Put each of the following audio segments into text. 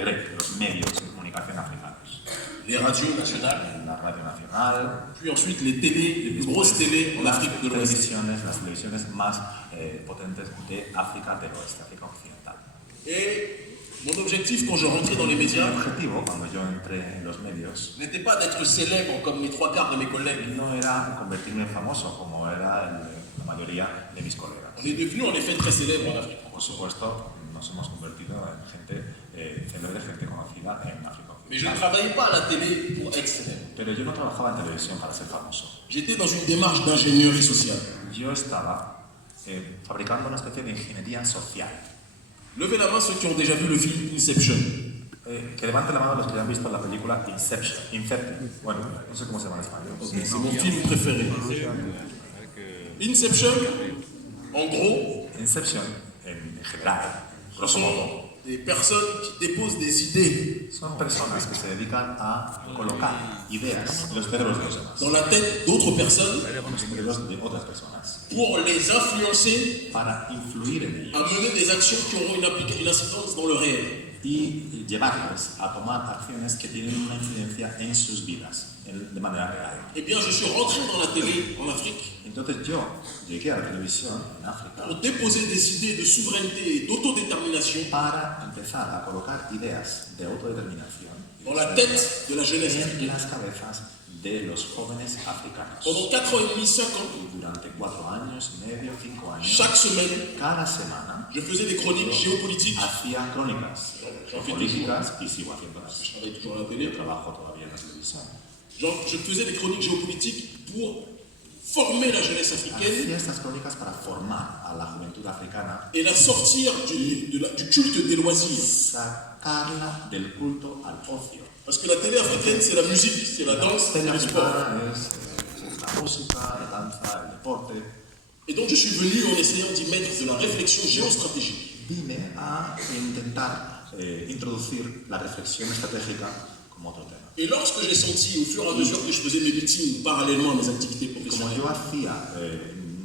integré los medios de comunicación africanos. Les radios nationales, La radio nacional, puis ensuite les télés, les plus grosses télés en las Afrique de l'Ouest. televisiones más potentes de África del Oeste, África Occidental. Et mon objectif quand je rentrais dans les Mi médias objetivo cuando yo entré en los medios n'était pas d'être célèbre comme les trois quarts de mes collègues. no era convertirme en famoso como era la mayoría de mis colegas. On est devenu en effet très célèbre en Afrique. Por supuesto, nos hemos convertido en gente célebre, gente conocida en África Mais je ne Occidental. travaillais pas à la télé pour être célèbre. Pero yo no trabajaba en televisión para ser famoso. J'étais dans une démarche d'ingénierie sociale. Yo estaba fabricando una especie de ingeniería social. Levez la main ceux qui ont déjà vu le film Inception. Que levanten la mano los que han visto la película Inception. Bueno, no sé cómo se llama en español. C'est mon film préféré. Inception, en gros, Inception, en general, ce grosso sont modo, des personnes qui déposent des idées son personas que se dedican a colocar ideas en los cerebros de los demás, dans la tête d'autres personnes en los cerebros de otras personas, pour les influencer para influir en ellos à mener des actions qui auront une incidence dans le réel. y llevarlos a tomar acciones que tienen una incidencia en sus vidas, de manera real. Eh bien, je suis rentré dans la télé en Afrique Entonces yo llegué a la televisión en África pour déposer des idées de souveraineté et d'autodétermination para empezar a colocar ideas de autodeterminación dans la tête de la jeunesse en africaine. las cabezas de los jóvenes africanos. Pendant 4 ans et demi, 5 ans, Y durante 4 años y medio, 5 años, chaque semaine, cada semana je faisais des chroniques géopolitiques. hacía crónicas políticas y sigo haciéndolas. Je travaille toujours à la Yo télé. trabajo todavía en la televisión. Je faisais des chroniques géopolitiques pour former la jeunesse africaine Hacía estas crónicas para formar a la juventud africana, et la sortir du culte des loisirs. sacarla del culto al ocio. Parce que la télé africaine, c'est la musique, c'est la danse, c'est La le sport. africana es la música, la danza, el deporte. Et donc, je suis venu en essayant d'y mettre de la réflexion géostratégique. Vine a intentar introducir la reflexión estratégica como otro tema. Et lorsque j'ai senti, au fur et à mesure que je faisais mes meetings parallèlement à mes activités Como professionnelles, yo hacía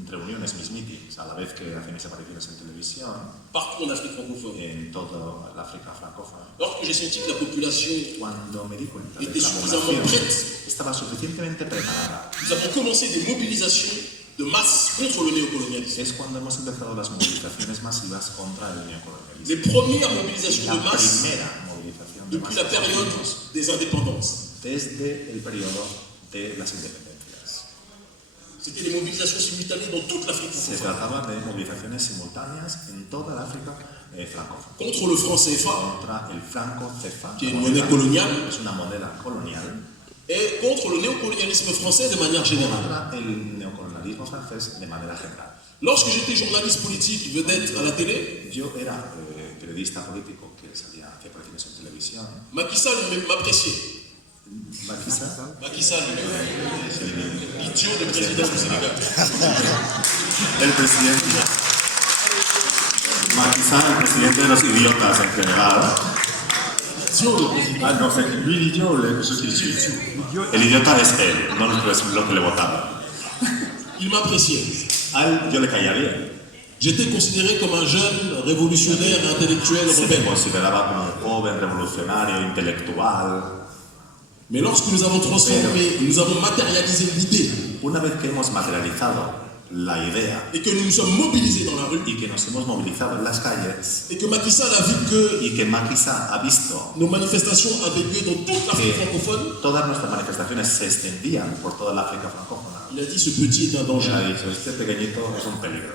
reuniones, mis meetings, a la vez que hacía mis apariciones en televisión, partout en Afrique francophone, en toda la África francófona, lorsque j'ai senti que la population cuando me di cuenta de que était la suffisamment población prête, estaba suficientemente preparada, nous avons commencé des mobilisations de masse contre le néocolonialisme. es cuando hemos empezado las movilizaciones masivas contra el neocolonialismo. Les premières mobilisations La de masse primera movilización de depuis la masas période des indépendances. desde el periodo de las independencias. C'était des mobilisations simultanées dans toute l'Afrique Se francophone. trataba de movilizaciones simultáneas en toda la África francófona. Contre le franc CFA Contra el franco CFA, qui est une monnaie coloniale, es una moneda colonial, et contre le néocolonialisme français de manière générale. contra el neocolonialismo francés de manera general. Lorsque j'étais journaliste politique vedette à la télé, Yo era periodista político que salía hacía apariciones en televisión. Macky Sall m'appréciait. Macky Sall, Macky Sall, l'idiot de président du Sénégal. el presidente. Macky Sall, el presidente de los idiotas en general. Idiot de président. Ah, no sé, lui l'idiot, eso es idiot. El idiota es él, no es lo que le votaba. Il m'appréciait. A él yo le caía bien. J'étais considéré comme un jeune révolutionnaire et intellectuel Se le rebelle. consideraba como un joven revolucionario, intelectual. Mais lorsque nous avons transformé, nous avons matérialisé l'idée Una vez que hemos materializado la idea et que nous nous sommes mobilisés dans la rue y que nos hemos movilizado en las calles et que Macky Sall a vu que y que Macky Sall ha visto nos manifestations avaient lieu dans toute l'Afrique francophone, todas nuestras manifestaciones se extendían por toda la África francófona, il a dit ce petit est un y danger. ha dicho, este pequeñito es un peligro.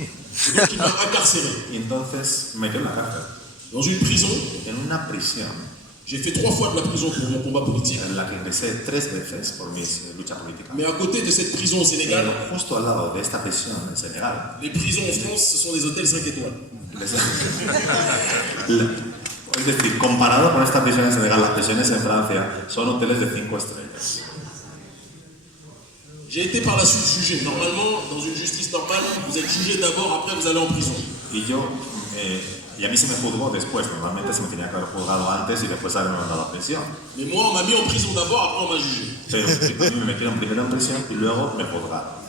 Et donc il m'a incarcéré Y entonces me metió en la cárcel, dans une prison. en una prisión J'ai fait 3 fois de la prison pour mon combat politique. en la que ingresé 3 veces por mi lucha política. Mais à côté de cette prison au Sénégal, Pero justo al lado de esta prisión en Senegal, les prisons en France, ce sont des hôtels 5 étoiles. es decir, comparado con esta prisión en Senegal, las prisiones en Francia son hoteles de 5 estrellas. J'ai été par la suite jugé. Normalement, dans une justice normale, vous êtes jugé d'abord, après vous allez en prison. Y a mí se me juzgó después, normalmente se me tenía que haber juzgado antes y después haberme mandado a prisión. Mais moi, on m'a mis en prison d'abord, après on m'a jugé. Pero a mí me metieron primero en prisión y luego me juzgaron.